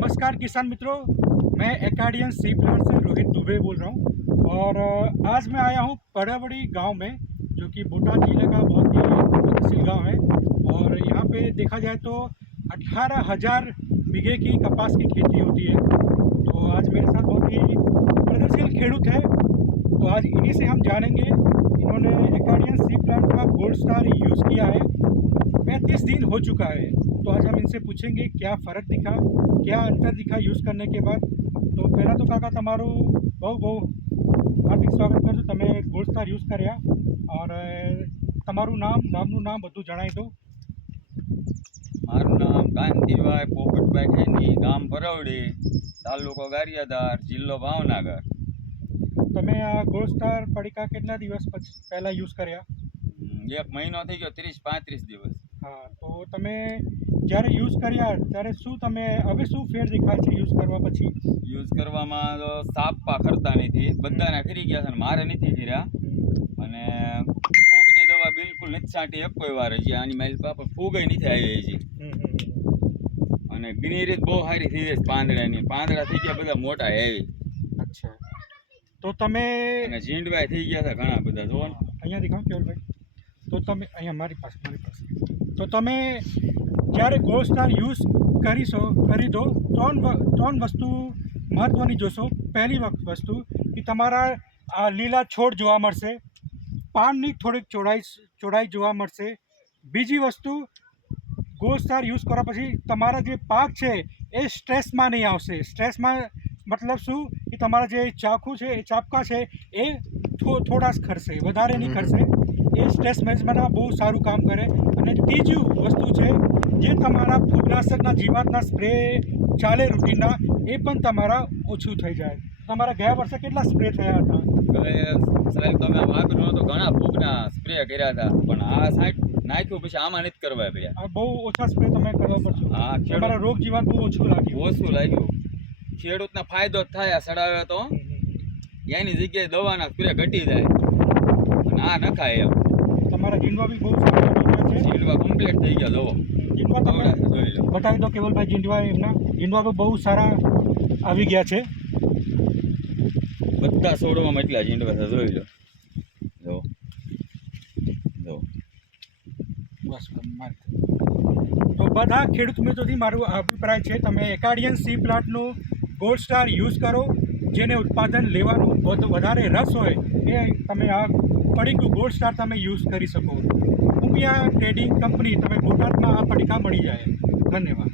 नमस्कार किसान मित्रों, मैं एकाडियन सी प्लांट से रोहित दुबे बोल रहा हूँ और आज मैं आया हूँ पड़ावड़ी गांव में, जो कि बोटाद जिले का बहुत ही प्रगतिशील गांव है। और यहाँ पे देखा जाए तो 18,000 बीघे की कपास की खेती होती है। तो आज मेरे साथ बहुत ही प्रगतिशील खेडूत है, तो आज इन्हीं से हम जानेंगे। इन्होंने एकाडियन सी प्लांट का गोल्ड स्टार यूज़ किया है, 35 दिन हो चुका है। तो आज हम इनसे पूछेंगे क्या फ़र्क दिखा, क्या अंतर दिखा यूज़ करने के बाद। तो पहला तो काका तमारू બહુ હાર્દિક સ્વાગત કરું છું। તમે ગોલ્ડ સ્ટાર યુઝ કર્યા और તમારું ગામનું નામ બધું જણાવી દો। મારું નામ કાંતિભાઈ પોપટભાઈ ખેની, ગામ પરવડી, તાલુકો ગારિયાધાર, જિલ્લો ભાવનગર। તમે આ ગોલ્ડ સ્ટાર પડીકા કેટલા દિવસ પહેલાં યુઝ કર્યા? એક મહિનો થઈ ગયો, 30-35 દિવસ। હા, તો તમે જ્યારે યુઝ કર્યા ત્યારે શું તમે હવે શું ફેર દેખાય છે યુઝ કરવા પછી? યુઝ કરવામાં તો સાપા ખરતા નથી, બધાને ખરી ગયા છે, મારે નથી ખર્યા। અને ફૂગની દવા બિલકુલ નથી છાંટી એક કોઈ વાર, હજી આની મારી પાસે ફૂગ નથી આવી હજી। અને ગ્રીનરી બહુ સારી થઈ જાય, પાંદડા થઈ ગયા બધા મોટા હેવી। અચ્છા, તો તમે અને ઝીંડવા થઈ ગયા છે ઘણા બધા, જો અહીંયા દેખાવ કેવલભાઈ। તો તમે અહીંયા મારી પાસે તો તમે જ્યારે ગોલ્ડ સ્ટાર યુઝ કરી દો ત્રણ વસ્તુ મહત્ત્વની જોશો। પહેલી વસ્તુ કે તમારા આ લીલા છોડ જોવા મળશે, પાનની થોડીક ચોડાઈ જોવા મળશે। બીજી વસ્તુ, ગોલ્ડ સ્ટાર યુઝ કર્યા પછી તમારા જે પાક છે એ સ્ટ્રેસમાં નહીં આવશે। સ્ટ્રેસમાં મતલબ શું કે તમારા જે ચાકુ છે એ ચાપકા છે એ થોડા જ ખરશે, વધારે નહીં ખરશે। એ સ્ટ્રેસ મેનેજમેન્ટમાં બહુ સારું કામ કરે। અને ત્રીજી વસ્તુ છે, જે તમારા ફૂગનાશકના જીવાતના સ્પ્રે ચાલે રૂટીનના, એ પણ તમારા ઓછું થઈ જાય। તમારા ગયા વર્ષે કેટલા સ્પ્રે થયા હતા? હવે સાહેબ તમે વાપર્યું તો ઘણા ફૂગના સ્પ્રે કર્યા હતા, પણ આ સાઈડ નાખ્યું પછી આમાં નથી કરવા પડ્યા। આ બહુ ઓછા સ્પ્રે તમે કરવા પડશે। હા, તમારા રોગ જીવાત બહુ ઓછું લાગ્યું। ખેડૂતને ફાયદો જ થાય, સડાવે તો એની જગ્યાએ દવાના સ્પ્રે ઘટી જાય અને આ નખાય એમ। તમારા જીંડવા બી બહુ સારા થઈ ગયા છે, જીંડવા કમ્પ્લીટ થઈ ગયા। દવા જીંડવા તમે બતાવી દો કેવલભાઈ, એમના જીંડવા બી બહુ સારા આવી ગયા છે। બધા છોડવામાં એટલા જીંડવા છે, જોઈ લો, જો બસ। તો બધા ખેડૂત મિત્રોથી મારો અભિપ્રાય છે, તમે એકાડિયન સી પ્લાન્ટનું ગોલ્ડ સ્ટાર યુઝ કરો। જેને ઉત્પાદન લેવાનું વધારે રસ હોય એ તમે આ પડીકું ગોલ્ડ સ્ટાર તમે યુઝ કરી શકો। ઉમિયા ટ્રેડિંગ કંપની, તમે બોટાદમાં આ પડીકા મળી જાય। ધન્યવાદ।